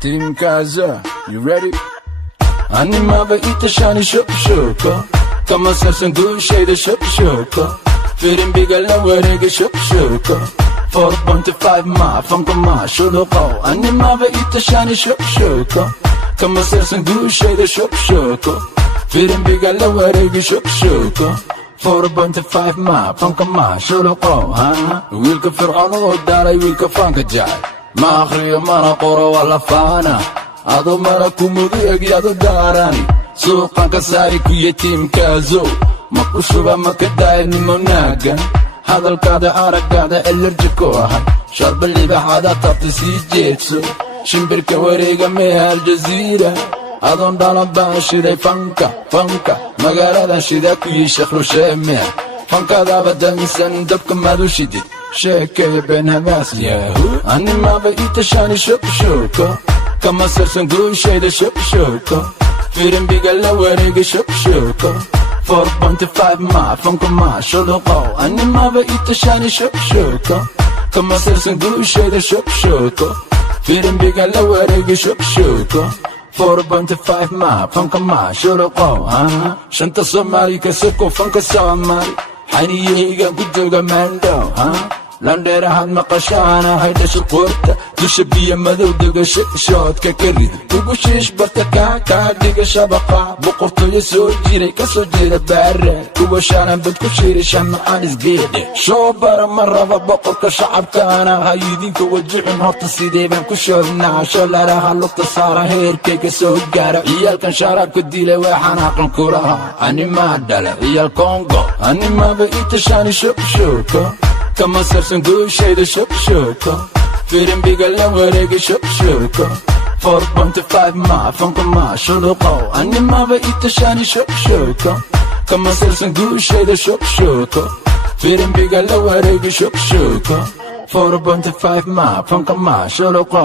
Team Gaza, you ready? Hani mabait shani shoko kama sarsan gushayda shoko firin bigala wareega shoko 4.5 ma fanka ma shuluqo hani mabait shani shoko kama sarsan gushayda shoko firin bigala wareega shoko 4.5 ma fanka ma shuluqo wiilka fircoon oo daaray wiilka fanka jacay ma akhriyo mana qoro wala faana ado mara kumudu egyado daarani suuqan ka saari ku yatiimkaazo ma ku shuba ma ka daa'irnimo naagan hadalkaada araggaada elerjiko ahay sharba libaxaada tabta sii jeedso shimbirka wareega meeha aljaziira adoon dhalan baan shiday fanka magaaladan shidaa ku yii sheekh rusheemea fankadaaba dansan dabka maad u shidid sheekaya been hamaas yahu ani maaba ita shani shoko kama sarsan gushayda shoko firin bigala wareega shoko 4.5 ma fanka ma shuluqo ani maaba ita shani shoko kama sarsan gushayda shoko firin bigala wareega shoko 4.5 ma fanka ma shuluqo shanta Soomaali ka soko fanka Soomaali xaniyeyga ku jooga mando landheerahan maqashaana haydhasha qoorta dusha biyo madow degasha shoodka ka rid ugu shiish barta kaa dhiga shabaqa boqortooyo soo jiray ka soo jeeda baare kuwa shaanan bad ku shiiray shamacaan isgeedhe shoo bara ma raba boqorka shacabkaana hayidinka wajicin horta sidee baan ku shoognaa shoolaraha lugta saara heerkayga soo gaara ciyaalkan shaaraabka dilay waxaan aqal ku lahaa animaa dhala ciyaal kongo animaaba ita shani shoko kama sarsan gushayda shoko firin bigala wareega shoko 4.5 ma fanka ma shuluqo ani maba ita shani shoko kama sarsan gushayda shoko firin bigala wareega shoko 4.5 ma fanka ma shuluqo